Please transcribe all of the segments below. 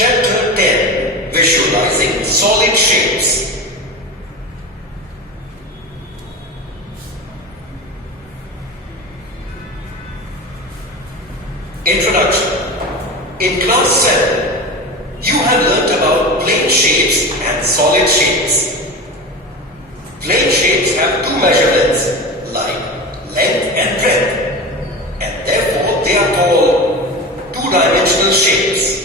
Chapter 10, Visualizing Solid Shapes. Introduction. In class 7, you have learnt about plane shapes and solid shapes. Plane shapes have two measurements like length and breadth, and therefore they are called two-dimensional shapes.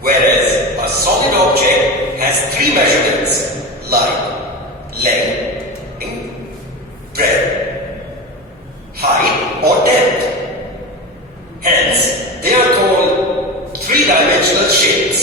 Whereas a solid object has three measurements like length, breadth, height or depth. Hence, they are called three-dimensional shapes.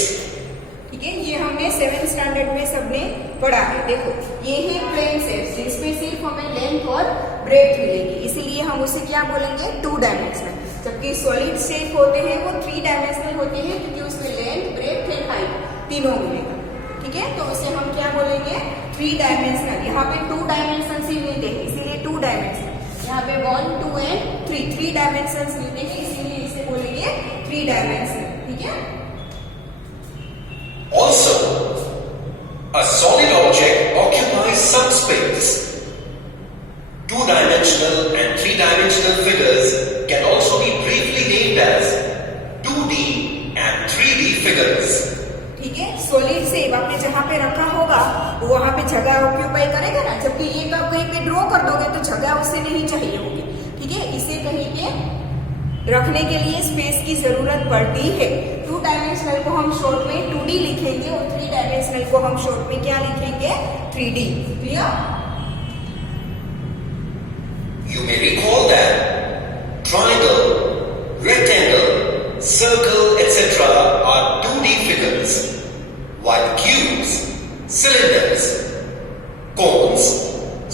ठीक है, ये हमने 7th standard में सबने पढ़ा है. देखो, ये है प्लेन शेप्स जिसमें सिर्फ हमें लेंथ और ब्रेथ मिलेगी, इसीलिए हम उसे क्या बोलेंगे, टू डायमेंशनल. जबकि सॉलिड शेप होते हैं वो थ्री डायमेंशनल होते हैं क्योंकि उसमें लेंथ, ब्रेथ एंड हाइट तीनों मिलेगा. ठीक है, तो उसे हम क्या बोलेंगे, थ्री डायमेंशनल. यहाँ पे टू डायमेंशन ही मिलते हैं इसीलिए टू डायमेंशनल. यहाँ पे 1, 2 एंड 3 थ्री डायमेंशन मिलते हैं इसीलिए इसे बोलेंगे थ्री डायमेंशनल. ठीक है. Also, a solid object occupies some space. Two-dimensional and three-dimensional figures can also be briefly named as 2D and 3D figures. ठीक है, सॉलिड शेप आपने जहाँ पे रखा होगा वो वहाँ पे जगह ऑक्यूपाई करेगा ना. जबकि ये आप कहीं पे ड्रॉ कर दोगे तो जगह उससे नहीं चाहिए होगी. ठीक है, इसे कहीं पे रखने के लिए स्पेस की जरूरत पड़ती है. टू डायमेंशनल को हम शॉर्ट में 2D लिखेंगे और थ्री डायमेंशनल को हम शॉर्ट में क्या लिखेंगे, 3D. Clear? You may recall that triangle, rectangle, circle, etc. are 2D figures, while cubes, cylinders, cones,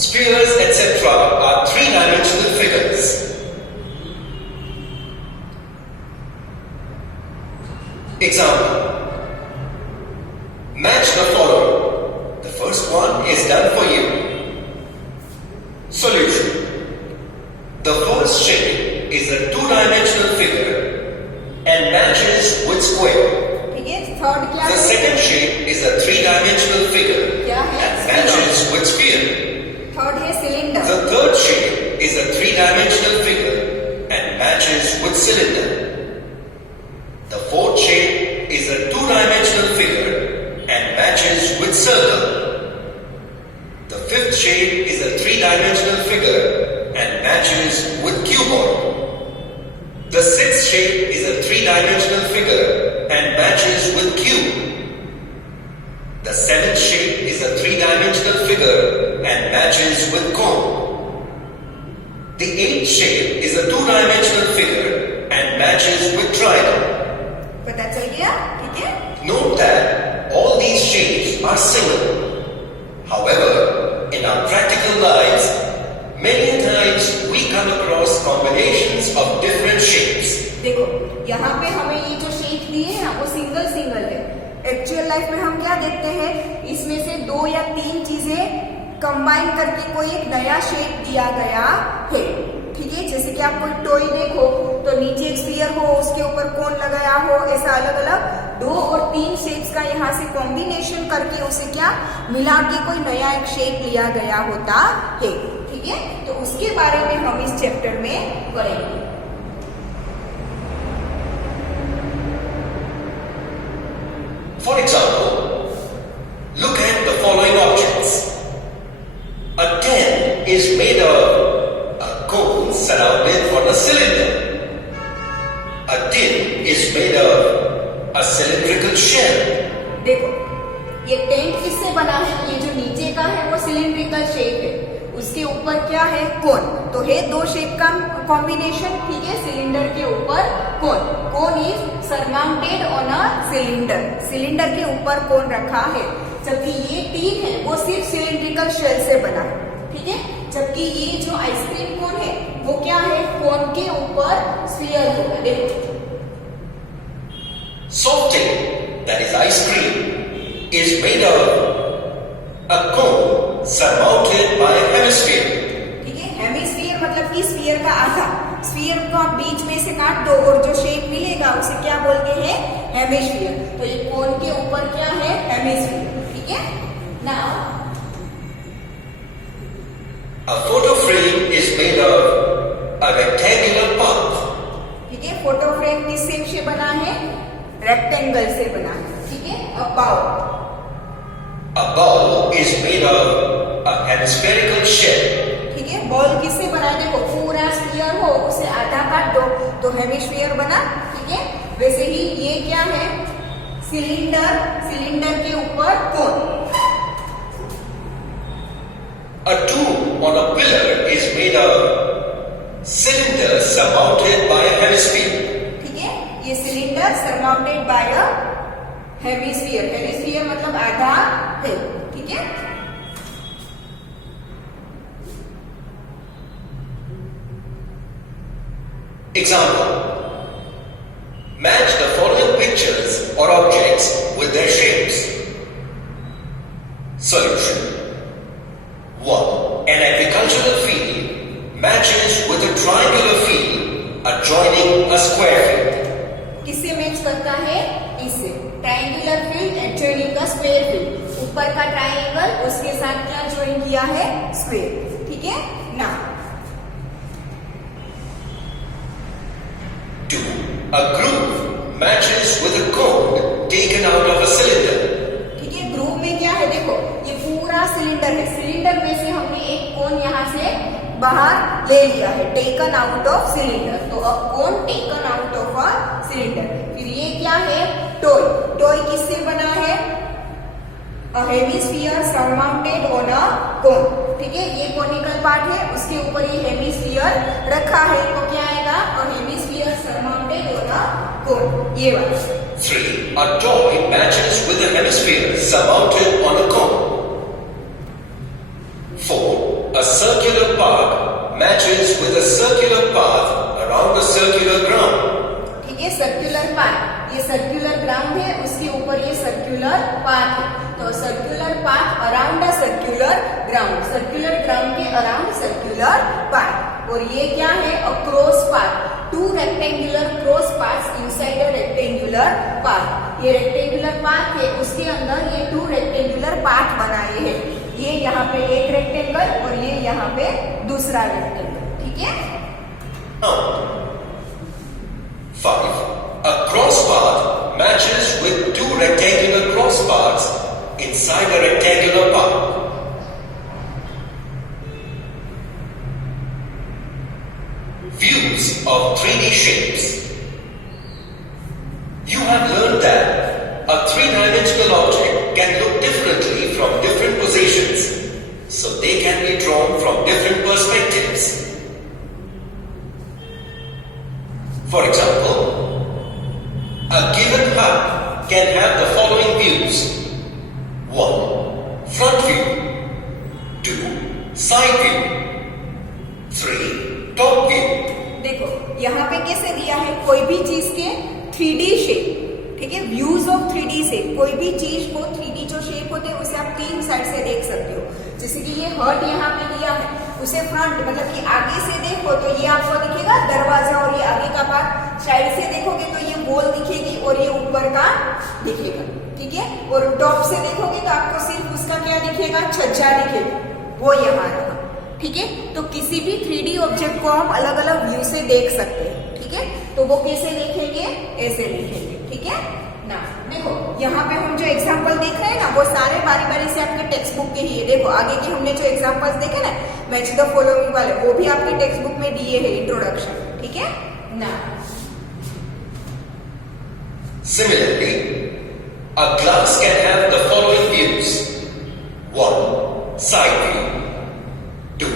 spheres, etc. are three-dimensional figures. Example. Match the following. The first one is done for you. Solution. The first shape is a two-dimensional figure and matches with square. ठीक है, third क्या The है, second shape is a three-dimensional figure क्या है, and matches with sphere. Third है cylinder. The third shape is a three-dimensional figure and matches with cylinder. The fourth shape is a two-dimensional figure and matches with circle. The fifth shape is a three-dimensional figure and matches with cuboid. The sixth shape is a three-dimensional figure and matches with cube. The seventh shape is a three-dimensional figure and matches with cone. The eighth shape is a two-dimensional figure and matches with triangle. पता चल गया. ठीक है, Note that all these shapes are similar. However, in our practical lives, many times we come across combinations of different shapes. देखो यहाँ पे हमें ये जो शेप दिए हैं ना वो सिंगल सिंगल है. एक्चुअल लाइफ में हम क्या देखते हैं, इसमें से 2 या 3 चीजें कंबाइन करके कोई एक नया शेप दिया गया है. ठीक है, जैसे कि आप कोई टॉय देखो तो नीचे एक स्फीयर हो, उसके ऊपर कोन लगाया हो, ऐसा अलग अलग 2 और 3 शेप्स का यहाँ से कॉम्बिनेशन करके उसे क्या मिला के कोई नया एक शेप लिया गया होता है. ठीक है, तो उसके बारे में हम इस चैप्टर में पढ़ेंगे. For example, look at the following objects. A 10 is made of a cone surrounded on a cylinder. A tin is made of a cylindrical shell. देखो ये टेंट किससे बना है, ये जो नीचे का है वो सिलिंड्रिकल शेप है, उसके ऊपर क्या है, कोन. तो है 2 शेप का कॉम्बिनेशन. ठीक है, सिलेंडर के ऊपर cone. Cone is surmounted on a cylinder. Cylinder के ऊपर कोन रखा है. जबकि ये टीन है वो सिर्फ सिलिंड्रिकल शेल से बना है. ठीक है, जबकि ये जो आइसक्रीम कोन है वो क्या है, कोन के ऊपर स्फीयर होगा. देखो Softing, that is ice cream, is made of a cone surmounted by a hemisphere. ठीक है, हेमिस्फीयर मतलब कि स्फीयर का आधा. स्फीयर को आप बीच में से काट दो और जो शेप मिलेगा उसे क्या बोलते हैं, हेमिस्फीयर। तो ये कोन के ऊपर क्या है, हेमिस्फीयर। ठीक है। Now A photo frame is made of a rectangular path. ठीक है, फोटो फ्रेम किस शेप से बना है, रेक्टेंगल से बना है। ठीक है। A bowl, A ball is made of a hemispherical shell. ठीक है, बॉल किससे बना है, देखो पूरा स्फीयर हो उसे आधा काट दो तो हेमिस्फीयर बना। ठीक है। वैसे ही ये क्या है, सिलेंडर, सिलेंडर के ऊपर कोन। A tube on a pillar is made of cylinder surmounted by a hemisphere. ठीक है, ये सिलेंडर सरमाउंटेड बाय अ हेमिस्फीयर। हेमिस्फीयर मतलब आधा है। ठीक है। Example. Match the following pictures or objects with their shapes. Solution. 1. An agricultural field matches with a triangular field adjoining a square field. किससे match करता है, इससे, triangular field adjoining the square field. ऊपर का ट्रायंगल उसके साथ क्या join किया है, स्क्वायर। ठीक है ना। 2. A groove matches with a cone taken out of a cylinder. ठीक है, ग्रूव में क्या है, देखो ये पूरा सिलेंडर है, सिलेंडर में से हमने एक कोन यहाँ से बाहर ले लिया है, टेकन आउट ऑफ सिलेंडर। तो a cone taken out of a cylinder. फिर ये क्या है, टॉय। टॉय किससे बना है, a hemisphere surmounted on a cone. ठीक है, ये कोनिकल पार्ट है, उसके ऊपर ये हेमिस्फीयर रखा है, तो क्या आएगा, a hemisphere surmounted on a cone, ये वाला। 3. A toy matches with a hemisphere surmounted on a cone. 4. A circular path matches with a circular path around a circular ground. ठीक है, सर्कुलर पाथ, ये सर्कुलर ग्राउंड है, उसके ऊपर ये circular path है। तो circular path around a circular ground, circular ground के अराउंड सर्कुलर पाथ। और ये क्या है, a cross path, 2 rectangular cross paths inside a rectangular path. ये रेक्टेंगुलर पाथ है, उसके अंदर ये 2 रेक्टेंगुलर पाथ बनाए हैं। ये यहाँ पे एक रेक्टेंगल और ये यहाँ पे दूसरा रेक्टेंगल। ठीक है। 5. A cross path matches with 2 rectangular cross paths inside a rectangular path. Views of 3D shapes. You have learned that a 3-dimensional object can look differently from different positions, so they can be drawn from different perspectives. For example, a given hut can have the following views. 1. Front view. 2. Side view. 3. Top view. देखो यहाँ पे कैसे दिया है, कोई भी चीज के 3D शेप। ठीक है, व्यूज ऑफ 3D शेप, कोई भी चीज को 3D जो शेप होते हैं उसे आप 3 साइड से देख सकते हो। जैसे कि ये हर्ट यहाँ पे दिया है, उसे फ्रंट मतलब कि आगे से देखो तो ये आपको दिखेगा दरवाजा और ये आगे का पार्ट, साइड से देखोगे तो ये वॉल दिखेगी और ये ऊपर का दिखेगा। ठीक है, और टॉप से देखोगे तो आपको सिर्फ उसका क्या दिखेगा, छज्जा दिखेगा, वो यहाँ रहा। ठीक है, तो किसी भी 3D ऑब्जेक्ट को हम अलग अलग व्यू से देख सकते हैं। ठीक है, तो वो कैसे देखेंगे, ऐसे देखेंगे। ठीक है ना। देखो यहाँ पे हम जो एग्जांपल देख रहे हैं ना, वो सारे बारी बारी से आपके टेक्स्ट बुक के ही है। देखो आगे के हमने जो एग्जांपल्स देखे ना, मैच द फॉलोइंग वाले, वो भी आपके टेक्स्ट बुक में दिए है, इंट्रोडक्शन। ठीक है ना। Similarly, a glass can have the following views. 1. Side view. 2.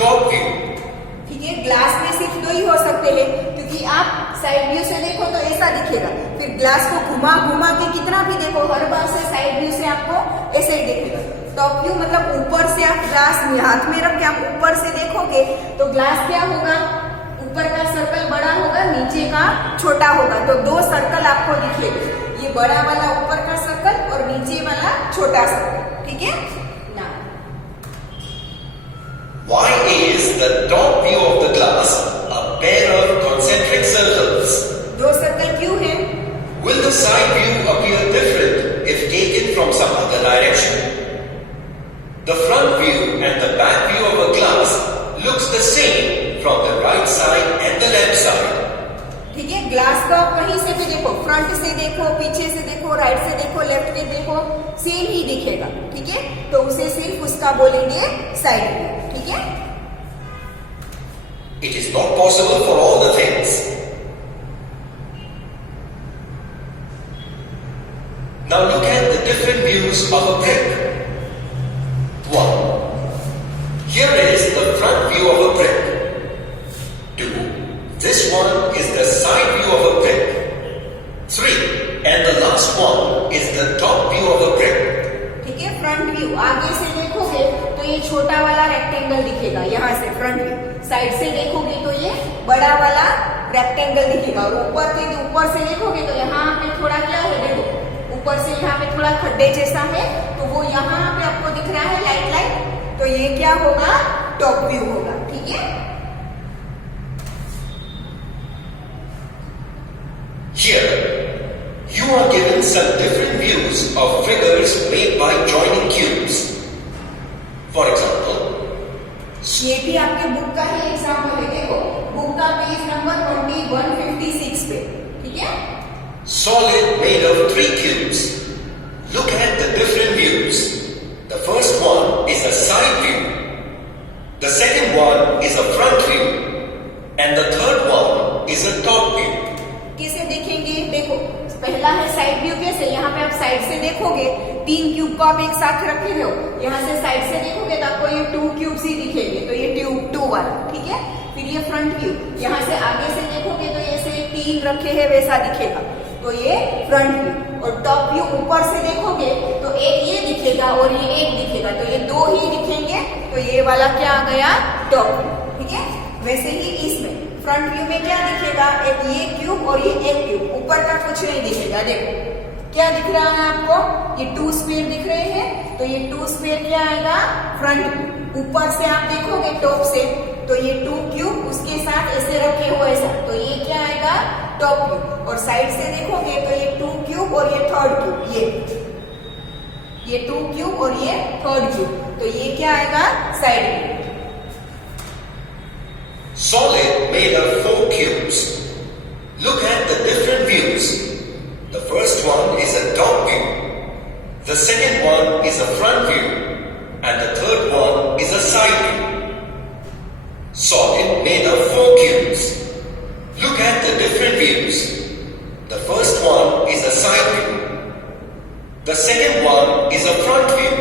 Top view. ठीक है, ग्लास में सिर्फ 2 ही हो सकते हैं, क्योंकि आप साइड व्यू से देखो तो ऐसा दिखेगा, फिर ग्लास को घुमा घुमा के कितना भी देखो, हर बार से साइड व्यू से आपको ऐसे ही दिखेगा। टॉप व्यू मतलब ऊपर से आप ग्लास हाथ में रख के आप ऊपर से देखोगे तो ग्लास क्या होगा, ऊपर का सर्कल बड़ा होगा, नीचे का छोटा होगा, तो 2 सर्कल आपको दिखेगा, ये बड़ा वाला ऊपर का सर्कल और नीचे वाला छोटा सर्कल। ठीक है ना। Why is the top view of the glass a pair देखो फ्रंट से देखो, पीछे से देखो, राइट से देखो, लेफ्ट में देखो, सेम ही दिखेगा, ठीक है। तो उसे सिर्फ उसका बोलेंगे साइड व्यू, ठीक है। It is not possible for all the things. Now look at the different views of a brick. 1. Here is the front view of a brick. 2. This one is the side view of a brick. 3. And the last one is the top view of a brick. ठीक है, front view आगे से देखोगे तो ये छोटा वाला rectangle दिखेगा, यहाँ से फ्रंट व्यू। साइड से देखोगे तो ये बड़ा वाला रेक्टेंगल दिखेगा, और ऊपर से देखोगे तो यहाँ पे थोड़ा क्या है, देखो ऊपर से यहाँ पे थोड़ा खड्डे जैसा है, तो वो यहाँ पे आपको दिख रहा है लाइट, तो ये क्या होगा, टॉप व्यू होगा, ठीक है। Here you are given some different views of figures made by joining cubes. For example, ये भी आपके बुक का ही एग्जाम्पल है, देखो बुक का पेज नंबर 156 पे, ठीक है। solid made of 3 cubes. Look at the different views. The first one is a side view. The second one is a front view. And the third one is a top view. कैसे देखेंगे, देखो पहला है side view. कैसे, यहाँ पे आप side से देखोगे 3 क्यूब को आप एक साथ रखे हो, यहाँ से साइड से देखोगे तो आपको ये 2 क्यूब्स ही दिखेंगे, तो ये ट्यूब 2 वाला, ठीक है। फिर ये फ्रंट व्यू, यहाँ से आगे से देखोगे तो ऐसे 3 रखे हैं वैसा दिखेगा, तो ये फ्रंट व्यू। और टॉप व्यू ऊपर से देखोगे तो एक ये दिखेगा और ये एक दिखेगा, तो ये 2 ही दिखेंगे, तो ये वाला क्या आ गया, टॉप व्यू, ठीक है। वैसे ही इसमें फ्रंट व्यू में क्या दिखेगा, एक ये क्यूब और ये एक क्यूब, ऊपर का कुछ नहीं दिखेगा। देखो क्या दिख रहा है आपको, ये 2 स्क्वायर दिख रहे हैं, तो ये 2 स्क्वायर क्या आएगा, फ्रंट व्यू। ऊपर से आप देखोगे टॉप से तो ये 2 क्यूब उसके साथ ऐसे रखे हुए ऐसा, तो ये क्या आएगा, टॉप व्यू। और साइड से देखोगे तो ये 2 क्यूब और ये थर्ड क्यूब, ये 2 क्यूब और ये थर्ड क्यूब, तो ये क्या आएगा, side view. Solid made of 4 cubes. Look at the different views. The first one is a top view. The second one is a front view. And the third one is a side view. Solid made of 4 cubes. Look at the different views. The first one is a side view. The second one is a front view.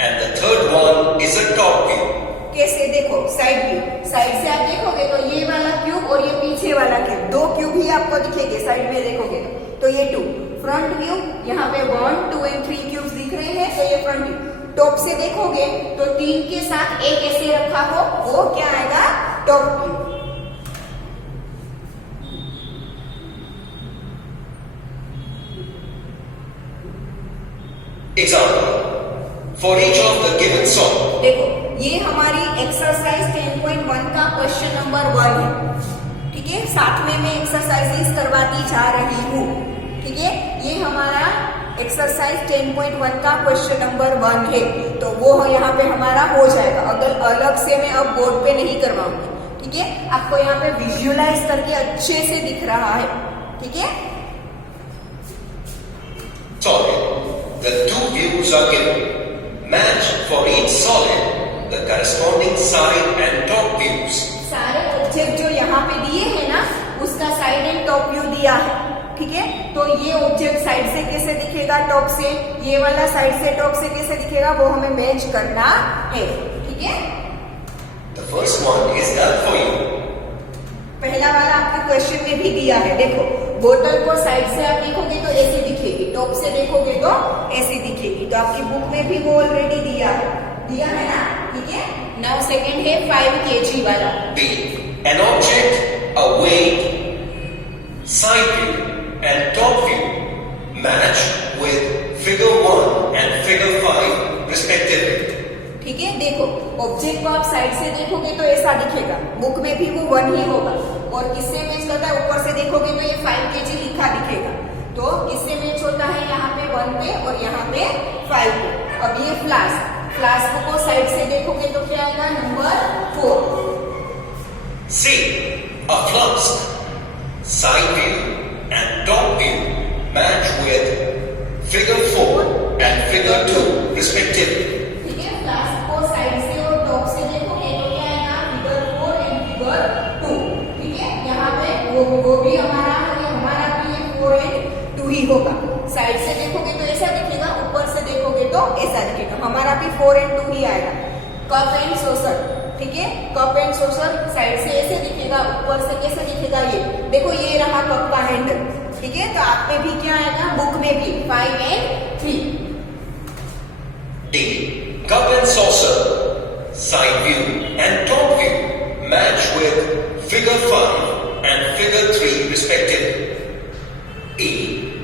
And the third one is a top view. कैसे, देखो side view, side से आप देखोगे तो ये वाला cube और ये पीछे वाला क्यूब, 2 क्यूब ही आपको दिखेंगे साइड में देखोगे तो ये 2। फ्रंट व्यू, यहाँ पे 1, 2 और 3 क्यूब्स दिख रहे हैं, तो ये फ्रंट व्यू। टॉप से देखोगे तो 3 के साथ एक ऐसे रखा हो, वो क्या आएगा, top view. Example. For each of the given song. देखो ये हमारी एक्सरसाइज 10.1 का क्वेश्चन नंबर 1 है, ठीक है। साथ में मैं एक्सरसाइजेस करवाती जा रही हूँ, ठीक है। ये हमारा एक्सरसाइज 10.1 का क्वेश्चन नंबर 1 है, तो वो यहाँ पे हमारा हो जाएगा। अगर अलग से मैं अब बोर्ड पे नहीं करवाऊंगी, ठीक है। आपको यहाँ पे विजुअलाइज करके अच्छे से दिख रहा है, ठीक है। Solid. The 2 views are given. Match for each solid the corresponding side and top views. सारे ऑब्जेक्ट जो यहाँ पे दिए हैं ना, उसका साइड एंड टॉप व्यू दिया है, ठीक है। तो ये ऑब्जेक्ट साइड से कैसे दिखेगा, टॉप से, ये वाला साइड से टॉप से कैसे दिखेगा, वो हमें मैच करना है, ठीक है। The first one is done for you. पहला वाला आपके क्वेश्चन में भी दिया है, देखो बोतल को साइड से आप देखोगे तो ऐसे दिखेगी, टॉप से देखोगे तो ऐसे दिखेगी, तो आपकी बुक में भी वो ऑलरेडी दिया है ना, ठीक है। नाउ सेकंड है 5 kg वाला। B. An object, a weight, side view and top view match with figure 1 and figure 5 respectively. ठीक है, देखो ऑब्जेक्ट को आप साइड से देखोगे तो ऐसा दिखेगा, बुक में भी वो 1 ही होगा, और किससे मैच करता है, ऊपर से देखोगे तो ये 5 kg लिखा दिखेगा, तो किससे मैच होता है, यहाँ पे 1 पे और यहाँ पे 5 पे। अब ये फ्लास्क को साइड से देखोगे तो क्या आएगा, number 4। C. A flask, side view and figure 2 respectively. ठीक है, ग्लास को साइड से और टॉप से देखोगे तो क्या आएगा फिगर 4 एंड फिगर 2। ठीक है, यहाँ पे वो भी हमारा भी ये 4 एंड 2 ही होगा। साइड से देखोगे तो ऐसा दिखेगा, ऊपर से देखोगे तो ऐसा दिखेगा, हमारा भी 4 एंड 2 ही आएगा। कप एंड सॉसर, ठीक है, कप एंड सॉसर साइड से ऐसे दिखेगा, ऊपर से कैसे दिखेगा, ये देखो ये रहा कप का हैंडल। ठीक है, तो आप में भी क्या आएगा, बुक में भी 5 and 3। D. Cup and saucer, side view and top view match with figure 5 and figure 3 respectively. E.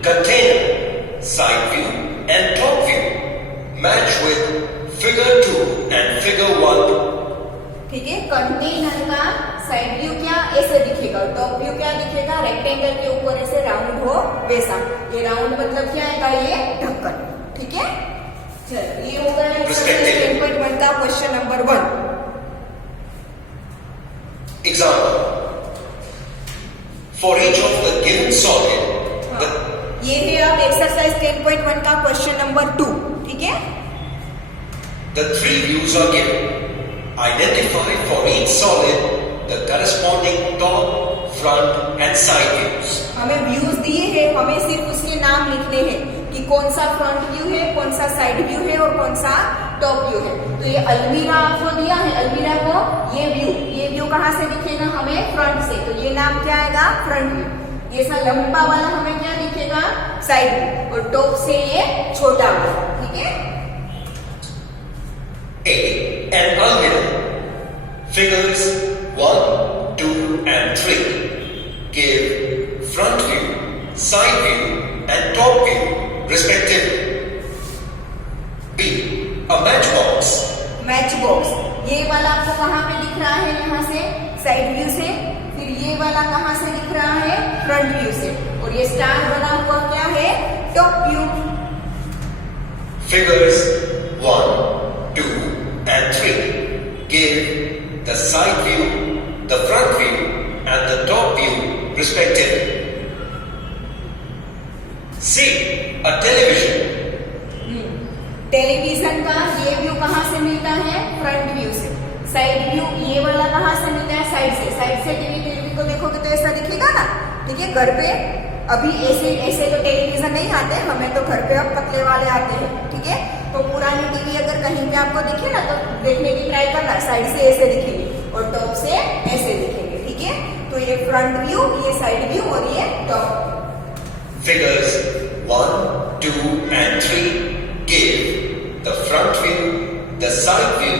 Container, side view and top view match with figure 2 and figure 1. ठीक है, कंटेनर का साइड व्यू क्या ऐसे दिखेगा, top view क्या दिखेगा, rectangle के ऊपर ऐसे राउंड हो वैसा। ये राउंड मतलब क्या आएगा, ये ढक्कन। ठीक है, चलो ये होगा एक्सरसाइज 10.1 का question number 1। Example. For each of the given solid, ये है अब एक्सरसाइज 10.1 का क्वेश्चन नंबर 2। ठीक है, the 3 views are given. Identify for each solid the corresponding top, front and side views. हमें व्यूज दिए हैं, हमें सिर्फ उसके नाम लिखने हैं कि कौन सा फ्रंट व्यू है, कौन सा साइड व्यू है और कौन सा टॉप व्यू है। तो ये अलमीरा आपको दिया है, अलमीरा को ये व्यू कहाँ से दिखेगा, हमें फ्रंट से, तो ये नाम क्या आएगा, फ्रंट व्यू। ये सा लंबा वाला हमें क्या दिखेगा, साइड व्यू, और टॉप से ये छोटा वाला। ठीक है, A. An almirah. Figures 1, 2 and 3 give front view, side view and top view respectively. B. A matchbox. Match box, ये वाला आपको कहाँ पे दिख रहा है, यहाँ से साइड व्यू से, फिर ये वाला कहाँ से दिख रहा है, फ्रंट व्यू से, और ये स्टार बना हुआ क्या है, top view. Figures 1, 2 and 3 give the side view, the front view and the top view respectively. C. A television. Television का ये व्यू कहाँ से मिलता है, फ्रंट व्यू से। साइड व्यू ये वाला कहाँ से मिलता है, साइड से। साइड से टीवी को देखोगे तो ऐसा दिखेगा ना। ठीक है, घर पे अभी ऐसे तो टेलीविजन नहीं आते, हमें तो घर पे अब पतले वाले आते हैं। ठीक है, तो पुरानी टीवी अगर कहीं पे आपको दिखे ना तो देखने की ट्राई करना, साइड से ऐसे दिखेंगे और टॉप से ऐसे दिखेंगे। ठीक है, तो ये फ्रंट व्यू, ये साइड व्यू और ये top. Figures 1, 2 and 3 give the front view, the side view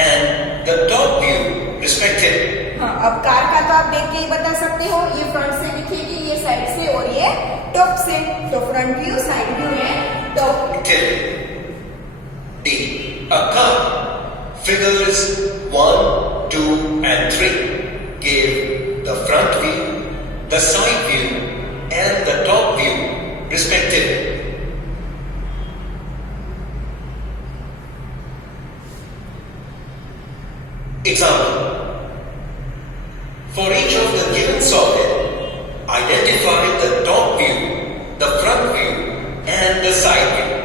and the top view respectively. हाँ, अब कार का तो आप देख के ही बता सकते हो, ये फ्रंट से दिखेगी, ये साइड से और ये टॉप से। तो फ्रंट व्यू, साइड व्यू है, top. D. A car. Figures 1, 2 and 3 give the front view, the side view and the top view respectively. Example. For each of the given solid, identify the top view, the front view and the side view.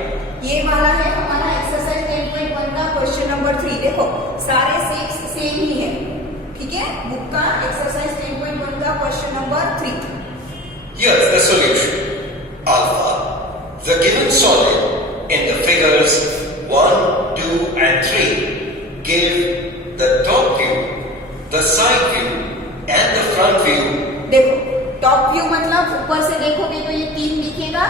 ये वाला है हमारा exercise 10.1 का question number 3। देखो सारे same ही है। ठीक है, बुक का एक्सरसाइज 10.1 का question number 3। Here's the solution. Alpha. The given solid in the figures 1, 2 and 3 give the top view, the side view and the front view. देखो टॉप व्यू मतलब ऊपर से देखोगे तो ये 3 दिखेगा।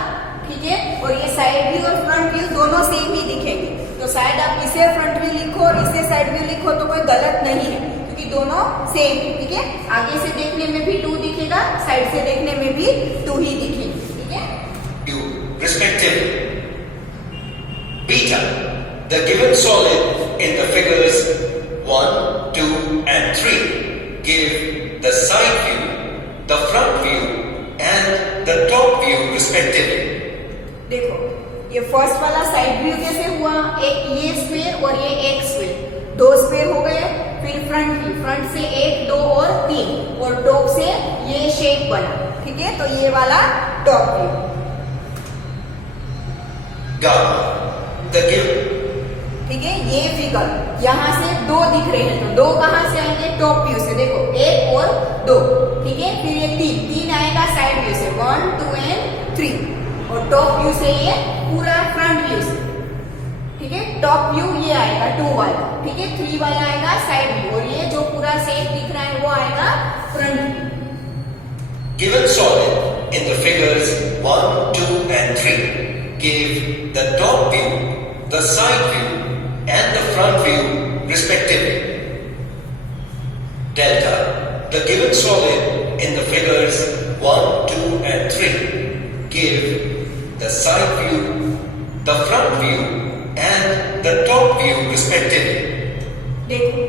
ठीक है, और ये साइड व्यू और फ्रंट व्यू दोनों सेम ही दिखेंगे। तो शायद आप इसे फ्रंट व्यू लिखो और इसे साइड व्यू लिखो तो कोई गलत नहीं है, क्योंकि दोनों सेम है। ठीक है, आगे से देखने में भी 2 दिखेगा, साइड से देखने में भी 2 ही दिखेगी। ठीक है, View respectively. Beta. The given solid in the figures 1, 2 and 3 give the side view, the front view and the top view respectively. देखो ये फर्स्ट वाला साइड व्यू कैसे हुआ, एक ये स्क्वायर और ये एक स्क्वायर, 2 स्क्वायर हो गए। फिर फ्रंट व्यू, फ्रंट से 1, 2 और 3 और टॉप से ये शेप बना। ठीक है, तो ये वाला top view. Gamma. The given. ठीक है, ये फिगर यहाँ से दो दिख रहे हैं, तो दो कहाँ से आएंगे? टॉप व्यू से। देखो, एक और दो, ठीक है। फिर ये तीन आएगा साइड व्यू से, 1 2 and 3, और टॉप व्यू से ये पूरा फ्रंट व्यू से, ठीक है। टॉप व्यू ये आएगा 2 वाला, ठीक है। 3 वाला आएगा साइड व्यू, और ये जो पूरा सेट दिख रहा है वो आएगा front view. Given solid in the figures 1, 2 and 3 give the top view, the side view and the front view respectively. Delta, the given solid in the figures 1, 2 and 3 give the side view, the front view and the top view respectively. देखो,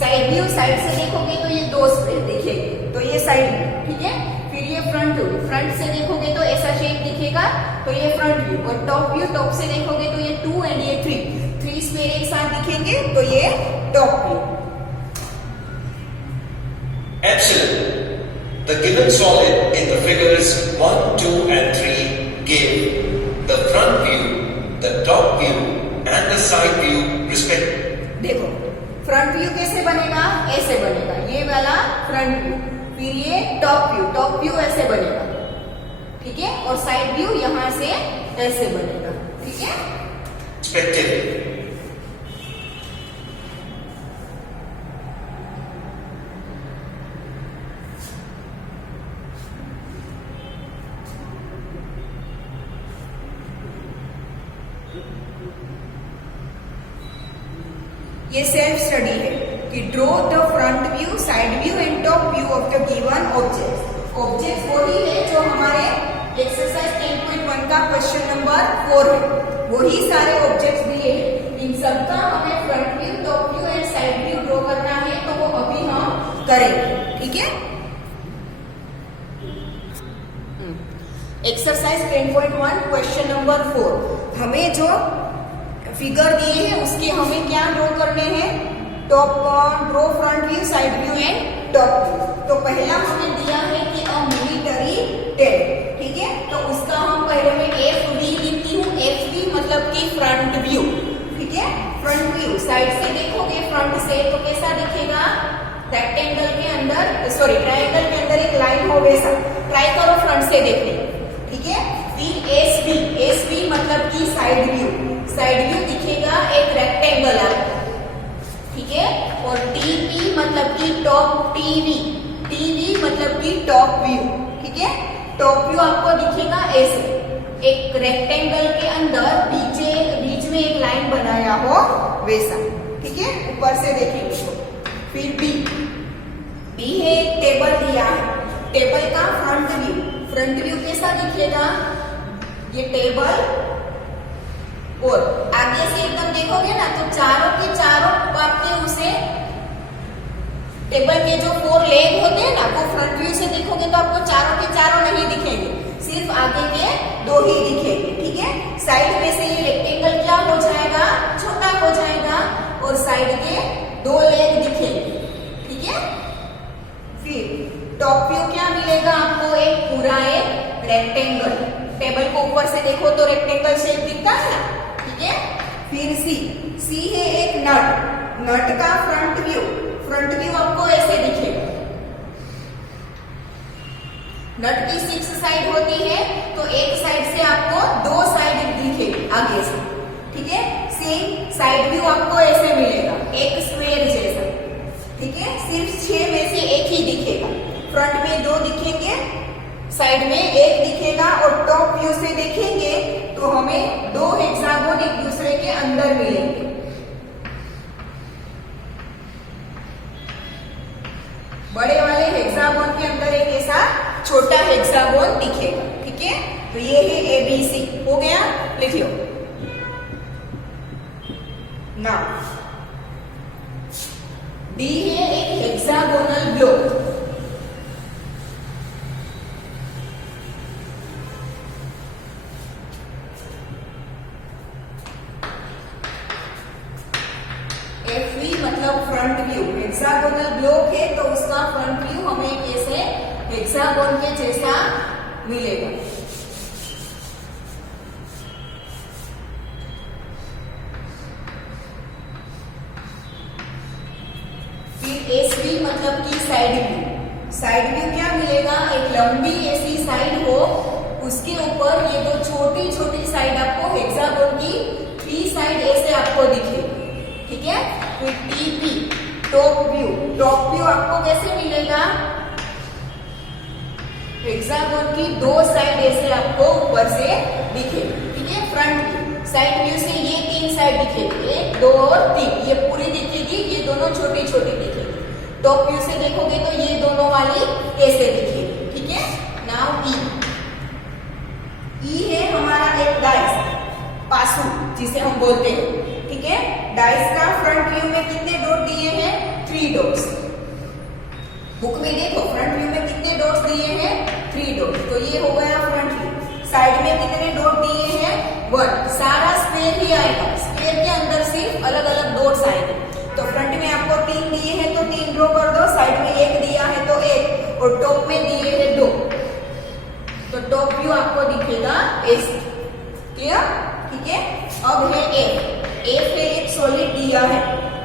side view, side से देखोगे तो ये दो square दिखेंगे, तो ये side view, ठीक है। फिर ये फ्रंट व्यू, फ्रंट से देखोगे तो ऐसा शेप दिखेगा, तो ये फ्रंट व्यू। और टॉप व्यू, टॉप से देखोगे तो ये 2 एंड ये 3 स्क्वायर एक साथ दिखेंगे, तो ये top view. Epsilon, the given solid in the figures 1, 2 and 3 give the front view, the top view and the side view respectively. देखो, फ्रंट व्यू कैसे बनेगा? ऐसे बनेगा, ये वाला फ्रंट व्यू। फिर ये टॉप व्यू ऐसे बनेगा, ठीक है। और साइड व्यू यहाँ से ऐसे बनेगा, ठीक है। Respectively. ये सेल्फ स्टडी है कि draw the front view, side view and top view of the given object. Object वही है जो हमारे एक्सरसाइज 10.1 का क्वेश्चन नंबर 4 है, वही सारे ऑब्जेक्ट्स दिए हैं। इन सबका हमें front view, top view and side view draw करना है, तो वो अभी हम करेंगे, ठीक है। एक्सरसाइज 10.1 क्वेश्चन नंबर 4, हमें जो फिगर दिए हैं उसके हमें क्या ड्रॉ करने हैं? Top draw front view, side view and top view. तो पहला हमें दिया है कि अ मिलिटरी टेंट, ठीक है। तो उसका हम पहले में FV लिखती हूँ, FV मतलब कि फ्रंट व्यू, ठीक है। फ्रंट व्यू, साइड से देखोगे फ्रंट से तो कैसा दिखेगा? रेक्टेंगल के अंदर, सॉरी ट्रायंगल के अंदर एक लाइन हो वैसा। ट्राई करो फ्रंट से देखने, ठीक है। फिर SV मतलब कि साइड व्यू, साइड व्यू दिखेगा एक रेक्टेंगल आएगा, ठीक है। और TP मतलब कि टॉप, TV मतलब कि टॉप व्यू, ठीक है। टॉप व्यू आपको दिखेगा ऐसे, एक रेक्टेंगल के अंदर बीच में एक लाइन बनाया हो वैसा, ठीक है। ऊपर से देखेंगे तो फिर B है, एक टेबल दिया है, टेबल का फ्रंट व्यू कैसा दिखेगा? ये टेबल, और आगे से एकदम देखोगे ना तो चारों के चारों आपके उसे टेबल के जो 4 लेग होते हैं ना, वो फ्रंट व्यू से देखोगे तो आपको चारों के चारों नहीं दिखेंगे, सिर्फ आगे के 2 ही दिखेंगे, ठीक है। साइड में से ये रेक्टेंगल क्या हो जाएगा? छोटा हो जाएगा, और साइड के 2 लेग दिखेंगे, ठीक है। फिर टॉप व्यू क्या मिलेगा आपको? एक पूरा एक रेक्टेंगल, टेबल को ऊपर से देखो तो रेक्टेंगल शेप दिखता है ना, ठीक है। फिर सी है एक नट का फ्रंट व्यू आपको ऐसे दिखेगा। नट की 6 साइड होती है, तो एक साइड से आपको 2 साइड दिखेगी आगे से, ठीक है। सेम साइड व्यू आपको ऐसे मिलेगा, एक स्क्वायर जैसा, ठीक है। सिर्फ 6 में से एक ही दिखेगा, फ्रंट में 2 दिखेंगे, साइड में 1 दिखेगा, और टॉप व्यू से देखेंगे तो हमें 2 हेक्सागोन एक दूसरे के अंदर मिलेंगे। बड़े वाले हेक्सागोन के अंदर एक ऐसा छोटा हेक्सागोन दिखेगा, ठीक है। तो ये है ABC, हो गया, लिख लो। नाउ D है एक हेक्सागोनल ब्लॉक, FV मतलब फ्रंट व्यू, हेक्सागोनल ब्लॉक है तो उसका फ्रंट व्यू हमें कैसे हेक्सागोन के जैसा मिलेगा। फिर एसवी मतलब कि साइड व्यू। साइड व्यू क्या मिलेगा, एक लंबी ऐसी साइड हो, उसके ऊपर ये दो छोटी छोटी साइड आपको हेक्सागोन की 3 साइड ऐसे आपको दिखेगी, ठीक है। फिर TP top view. Top view आपको कैसे मिलेगा, हेक्सागोन की 2 साइड ऐसे आपको ऊपर से दिखेगी, ठीक है। फ्रंट व्यू, साइड व्यू से ये 3 साइड दिखेगी, 1 2 और 3, ये पूरी दिखेगी, ये दोनों छोटी छोटी दिखेगी। टॉप व्यू से देखोगे तो ये दोनों वाली ऐसे दिखेगी, ठीक है। नाउ ई है हमारा एक डाइस, पासू जिसे हम बोलते हैं, ठीक है। डाइस का फ्रंट व्यू में कितने डॉट दिए हैं, 3 डॉट्स। बुक में देखो फ्रंट व्यू में कितने डॉट्स दिए हैं, 3 डॉट, तो ये हो गया फ्रंट व्यू। साइड में कितने डॉट दिए हैं, 1। सारा स्क्वायर ही आएगा, स्क्वायर के अंदर सिर्फ अलग अलग डॉट्स आएंगे। तो फ्रंट में आपको 3 दिए हैं तो 3 ड्रॉ कर दो, साइड में 1 दिया है तो 1, और टॉप में दिए हैं 2, तो टॉप व्यू आपको दिखेगा ऐसे, क्लियर, ठीक है। अब है एफ है एक सॉलिड दिया है।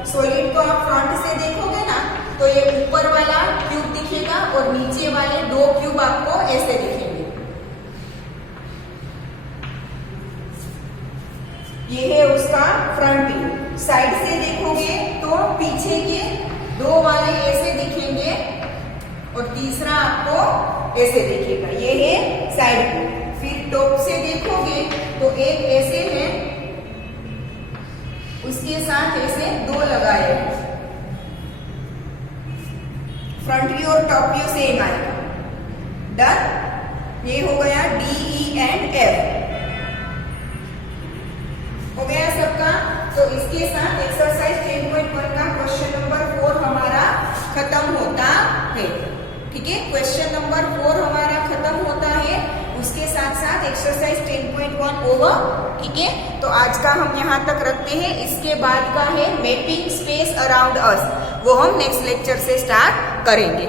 सॉलिड को आप फ्रंट से देखोगे ना तो ये ऊपर वाला क्यूब दिखेगा और नीचे वाले 2 क्यूब आपको ऐसे दिखेंगे। ये है उसका फ्रंट व्यू। साइड से देखोगे तो पीछे के 2 वाले ऐसे दिखेंगे और तीसरा आपको ऐसे दिखेगा, ये है साइड व्यू। फिर टॉप से देखोगे तो एक ऐसे है, उसके साथ ऐसे 2 लगाए, फ्रंट व्यू और टॉप व्यू सेम आएगा। डन, ये हो गया डी ई एंड एफ, हो गया सबका। तो इसके साथ एक्सरसाइज 10.1 का क्वेश्चन नंबर 4 हमारा खत्म होता है, ठीक है। क्वेश्चन नंबर 4 हमारा खत्म होता है, उसके साथ साथ एक्सरसाइज 10.1 ओवर, ठीक है। तो आज का हम यहाँ तक रखते हैं। इसके बाद का है मैपिंग स्पेस अराउंड अस, वो हम नेक्स्ट लेक्चर से स्टार्ट करेंगे।